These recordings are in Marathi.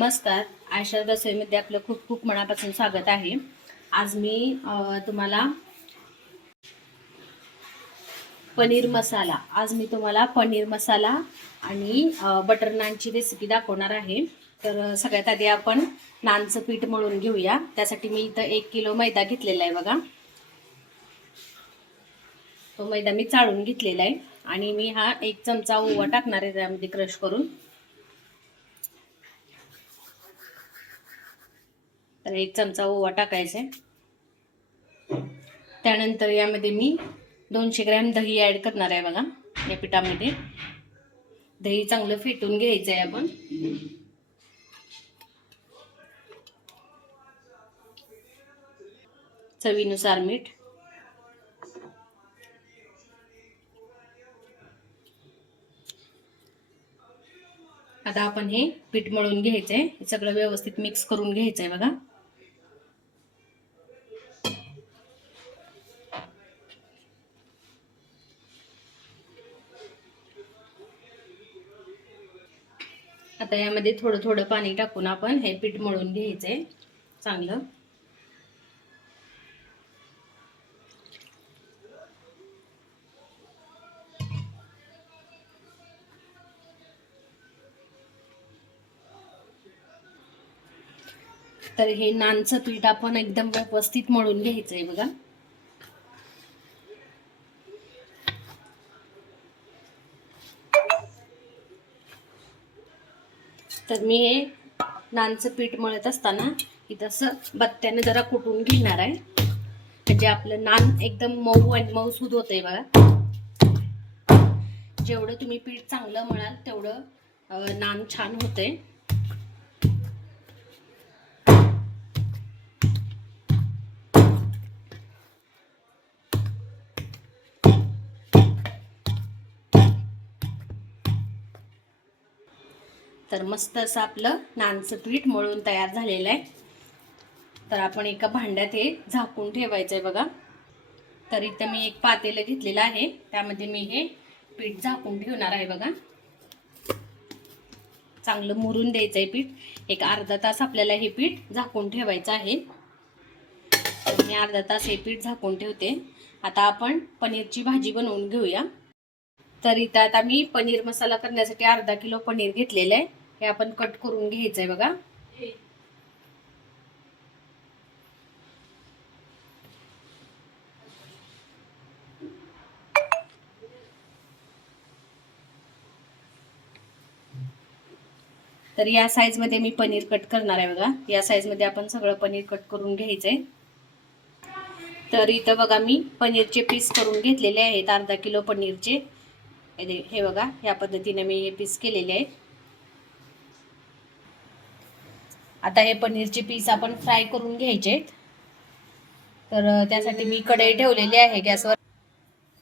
नमस्कार. आयशा रसोईमध्ये आपलं खूप खूप मनापासून स्वागत आहे. आज मी तुम्हाला पनीर मसाला आणि बटर नानची रेसिपी दाखवणार आहे. तर सगळ्यात आधी आपण नानचं पीठ मळून घेऊया. त्यासाठी मी इथं 1 किलो मैदा घेतलेला आहे बघा. तो मैदा मी चाळून घेतलेला आहे आणि मी हा 1 चमचा ओवा टाकणार आहे त्यामध्ये क्रश करून. तर 1 चमचा ओवा टाकायचा आहे. त्यानंतर यामध्ये मी 200 ग्रॅम दही ऍड करणार आहे बघा. या पिठामध्ये दही चांगलं फेटून घ्यायचं आहे आपण. चवीनुसार मीठ. आता आपण हे पीठ मळून घ्यायचंय. हे सगळं व्यवस्थित मिक्स करून घ्यायचंय बघा. आता यामध्ये थोडं थोडं पाणी टाकून आपण हे पीठ मळून घ्यायचंय चांगलं. तर हे नानचं पीठ आपण एकदम व्यवस्थित मळून घ्यायचंय बघा. तर मी हे नानचं पीठ मळत असताना इथं असं बत्त्याने जरा कुटून घेणार आहे, म्हणजे आपलं नान एकदम मऊ आणि मऊसूद होतंय बघा. जेवढं तुम्ही पीठ चांगलं मळाल तेवढं नान छान होतंय. तर मस्त असं आपलं नानचं पीठ मळून तयार झालेलं आहे. तर आपण एका भांड्यात हे झाकून ठेवायचंय बघा. तर इथं मी एक पातेलं घेतलेलं आहे, त्यामध्ये मी हे पीठ झाकून ठेवणार आहे बघा. चांगलं मुरून द्यायचंय पीठ. एक अर्धा तास आपल्याला हे पीठ झाकून ठेवायचं आहे. तर मी अर्धा तास हे पीठ झाकून ठेवते. आता आपण पनीरची भाजी बनवून घेऊया. तर इथं आता मी पनीर मसाला करण्यासाठी अर्धा किलो पनीर घेतलेलं आहे. हे आपण कट करून घ्यायचंय बघा. तर या साइज मध्ये मी पनीर कट करणार आहे बघा. या साइज मध्ये आपण सगळं पनीर कट करून घ्यायचंय. तर इथं बघा मी पनीरचे पीस करून घेतलेले आहेत अर्धा किलो पनीरचे. हे बघा, या पद्धतीने मी हे पीस केलेले आहेत. आता हे पनीरचे पीस आपण फ्राय करून घ्यायचे. तर त्यासाठी मी कढई ठेवलेली आहे गॅसवर.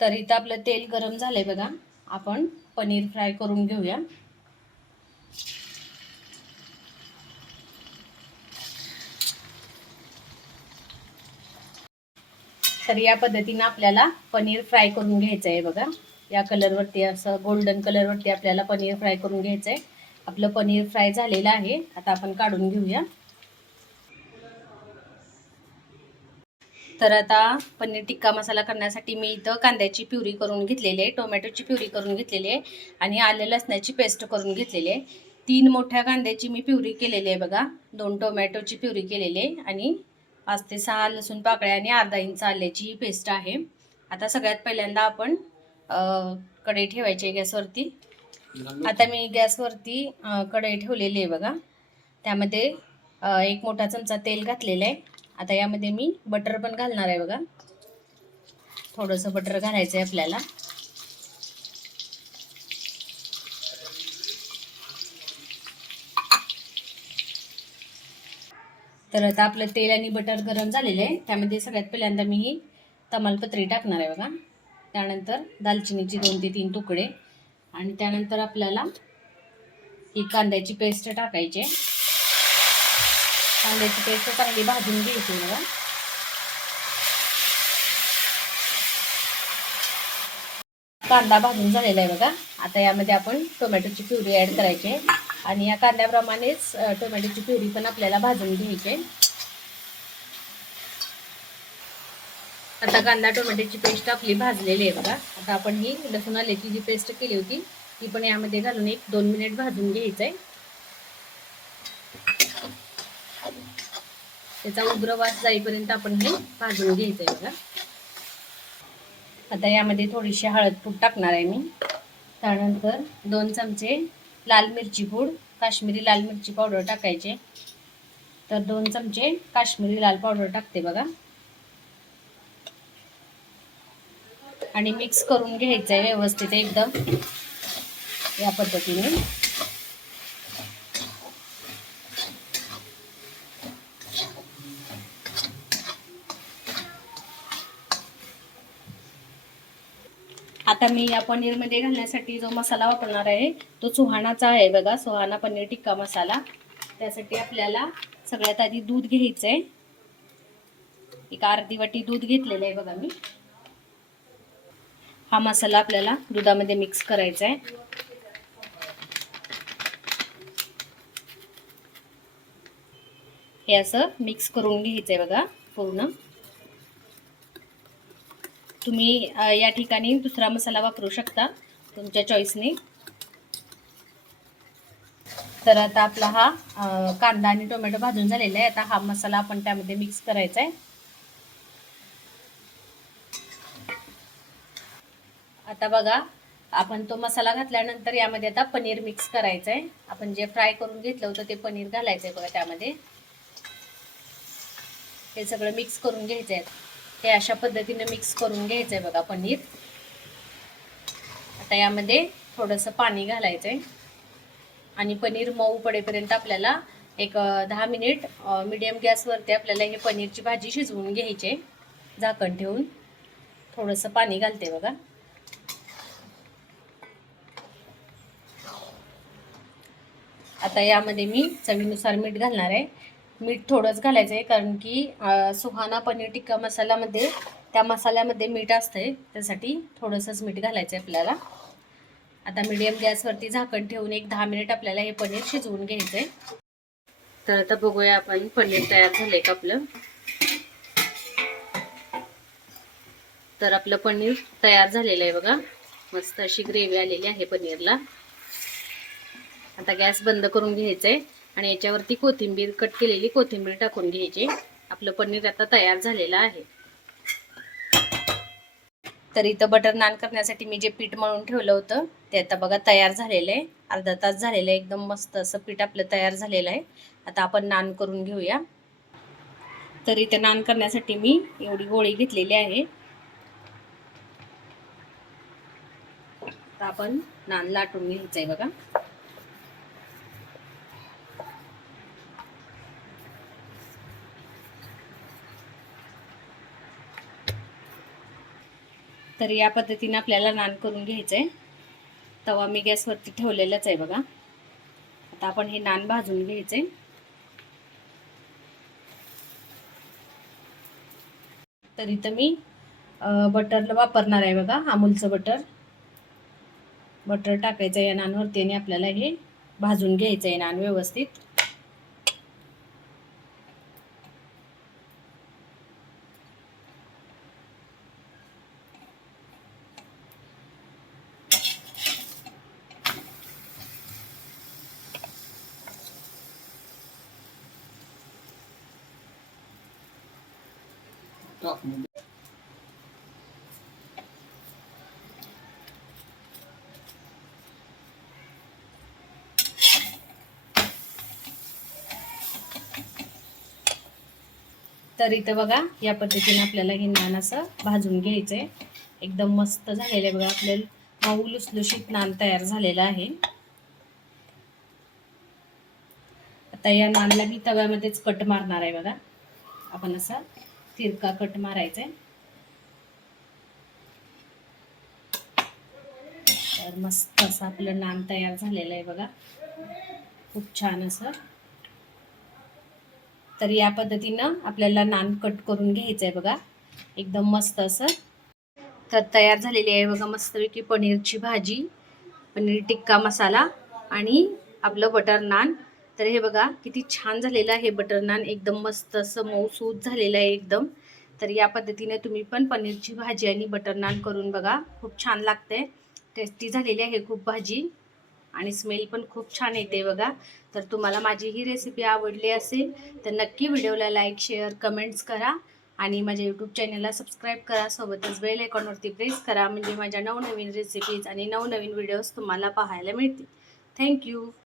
तर इथं आपलं तेल गरम झालंय बघा. आपण पनीर फ्राय करून घेऊया. तर या पद्धतीने आपल्याला पनीर फ्राय करून घ्यायचं आहे बघा. या कलरवरती असं गोल्डन कलरवरती आपल्याला पनीर फ्राय करून घ्यायचं आहे. आपलं पनीर फ्राय झालेलं आहे. आता आपण काढून घेऊया. तर आता पनीर टिक्का मसाला करण्यासाठी मी इथं कांद्याची प्युरी करून घेतलेली आहे, टोमॅटोची प्युरी करून घेतलेली आहे आणि आले लसणाची पेस्ट करून घेतलेली आहे. 3 मोठ्या कांद्याची मी प्युरी केलेली आहे बघा. 2 टोमॅटोची प्युरी केलेली आहे आणि 5 ते 6 लसूण पाकळ्या आणि अर्धा इंच आल्याची पेस्ट आहे. आता सगळ्यात पहिल्यांदा आपण कढई ठेवायची गॅसवरती. आता मी गॅसवरती कढई ठेवलेली आहे बघा. त्यामध्ये 1 मोठा चमचा तेल घातलेलं आहे. आता यामध्ये मी बटर पण घालणार आहे बघा. थोडंसं बटर घालायचं आहे आपल्याला. तर आता आपलं तेल आणि बटर गरम झालेलं आहे. त्यामध्ये सगळ्यात पहिल्यांदा मी ही तमालपत्री टाकणार आहे बघा. त्यानंतर दालचिनीची 2 ते 3 तुकडे आणि त्यानंतर आपल्याला ही कांद्याची पेस्ट टाकायची आहे. कांद्याची पेस्ट चांगली भाजून घ्यायची बघा. कांदा भाजून झालेला आहे बघा. आता यामध्ये आपण टोमॅटोची प्युरी ॲड करायची आहे आणि या कांद्याप्रमाणेच टोमॅटोची प्युरी पण आपल्याला भाजून घ्यायची आहे. आता कांदा टोमॅटोची पेस्ट आपली भाजलेली आहे बघा. आता आपण ही लसूण आल्याची जी पेस्ट केली होती ती पण यामध्ये घालून 1-2 मिनिट भाजून घ्यायचं आहे. त्याचा उग्र वास जाईपर्यंत आपण हे भाजून घ्यायचं आहे बघा. आता यामध्ये थोडीशी हळद पूड टाकणार आहे मी. त्यानंतर 2 चमचे लाल मिरची पूड, काश्मीरी लाल मिरची पावडर टाकायचे. तर 2 चमचे काश्मीरी लाल पावडर टाकते बघा. आणि मिक्स करून घ्यायचं आहे व्यवस्थित एकदम या पद्धतीने. आता मी या पनीरमध्ये घालण्यासाठी जो मसाला वापरणार आहे तो सुहानाचा आहे बघा, सुहाना पनीर टिक्का मसाला. त्यासाठी आपल्याला सगळ्यात आधी दूध घ्यायचं आहे. एक अर्धी वाटी दूध घेतलेलं आहे बघा मी. हा मसाला आपल्याला दुधामध्ये मिक्स करायचा आहे. हे असं मिक्स करून घ्यायचं आहे बघा पूर्ण. तुम्ही या ठिकाणी दुसरा मसाला वापरू शकता तुमच्या चॉईसने. तर आता आपला हा कांदा आणि टोमॅटो भाजून झालेला आहे. आता हा मसाला आपण त्यामध्ये मिक्स करायचा आहे. आता बघा आपण तो मसाला घातल्यानंतर यामध्ये आता पनीर मिक्स करायचं आहे. आपण जे फ्राय करून घेतलं होतं ते पनीर घालायचं आहे बघा त्यामध्ये. हे सगळं मिक्स करून घ्यायचं आहे. हे अशा पद्धतीने मिक्स करून घ्यायचं आहे बघा पनीर. आता यामध्ये थोडंसं पाणी घालायचं आहे आणि पनीर मऊ पडेपर्यंत आपल्याला एक 10 मिनिट मीडियम गॅसवरती आपल्याला हे पनीरची भाजी शिजवून घ्यायची आहे. झाकण ठेवून थोडंसं पाणी घालते बघा. आता यामध्ये मी चवीनुसार मीठ घालणार आहे. मीठ थोडंच घालायचं आहे कारण की सुहाना पनीर टिक्का मसाल्यामध्ये त्या मसाल्यामध्ये मीठ असतंय, त्यासाठी थोडंसंच मीठ घालायचं आहे आपल्याला. आता मीडियम गॅसवरती झाकण ठेवून एक 10 मिनिट आपल्याला हे पनीर शिजवून घ्यायचं आहे. तर आता बघूया आपण पनीर तयार झालंय का आपलं. तर आपलं पनीर तयार झालेलं आहे बघा. मस्त अशी ग्रेव्ही आलेली आहे पनीरला. आता गॅस बंद करून घ्यायचा आहे आणि याच्यावरती कोथिंबीर, कट केलेली कोथिंबीर टाकून घ्यायची. आपलं पनीर आता तयार झालेलं आहे. तर इथं बटर नान करण्यासाठी मी जे पीठ मळून ठेवलं होतं ते आता बघा तयार झालेलं आहे. अर्धा तास झालेलं आहे. एकदम मस्त असं पीठ आपलं तयार झालेलं आहे. आता आपण नान करून घेऊया. तर इथं नान करण्यासाठी मी एवढी गोळी घेतलेली आहे. आता आपण नान लाटून घ्यायचं आहे बघा. तर या पद्धतीने आपल्याला नान करून घ्यायचं आहे. तवा मी गॅसवरती ठेवलेलाच आहे बघा. आता आपण हे नान भाजून घ्यायचे. तर इथं मी बटर वापरणार आहे बघा, अमूलचं बटर. बटर टाकायचं या नानवरती आणि आपल्याला हे भाजून घ्यायचं आहे नान व्यवस्थित. तर इथं बघा या पद्धतीने आपल्याला हे नान असं भाजून घ्यायचंय. एकदम मस्त झालेलं आहे बघा. आपल्याला मऊ लुसलुशीत नान तयार झालेलं आहे. आता या नानला मी तव्यामध्येच कट मारणार आहे बघा. आपण असा तिरका कट मारायचा आहे. तर मस्त असं आपलं नान तयार झालेलं आहे बघा. खूप छान असं. तर या पद्धतीनं आपल्याला नान कट करून घ्यायचं आहे बघा. एकदम मस्त असं. तर तयार झालेली आहे बघा मस्तपैकी पनीरची भाजी, पनीर टिक्का मसाला आणि आपलं बटर नान. तर हे बघा किती छान झालेलं आहे बटर नान, एकदम मस्त असं मऊसूत झालेलं आहे एकदम. तर या पद्धतीने तुम्ही पण पनीरची भाजी आणि बटर नान करून बघा, खूप छान लागते. टेस्टी झालेली आहे खूप भाजी आणि स्मेल पण खूप छान येते बघा. तर तुम्हाला माझी ही रेसिपी आवडली असेल तर नक्की व्हिडिओला लाईक, शेअर, कमेंट्स करा आणि माझ्या यूट्यूब चॅनलला सबस्क्राईब करा. सोबतच बेल आयकॉनवरती प्रेस करा, म्हणजे माझ्या नवनवीन रेसिपीज आणि नवनवीन व्हिडिओज तुम्हाला पाहायला मिळतील. थँक्यू.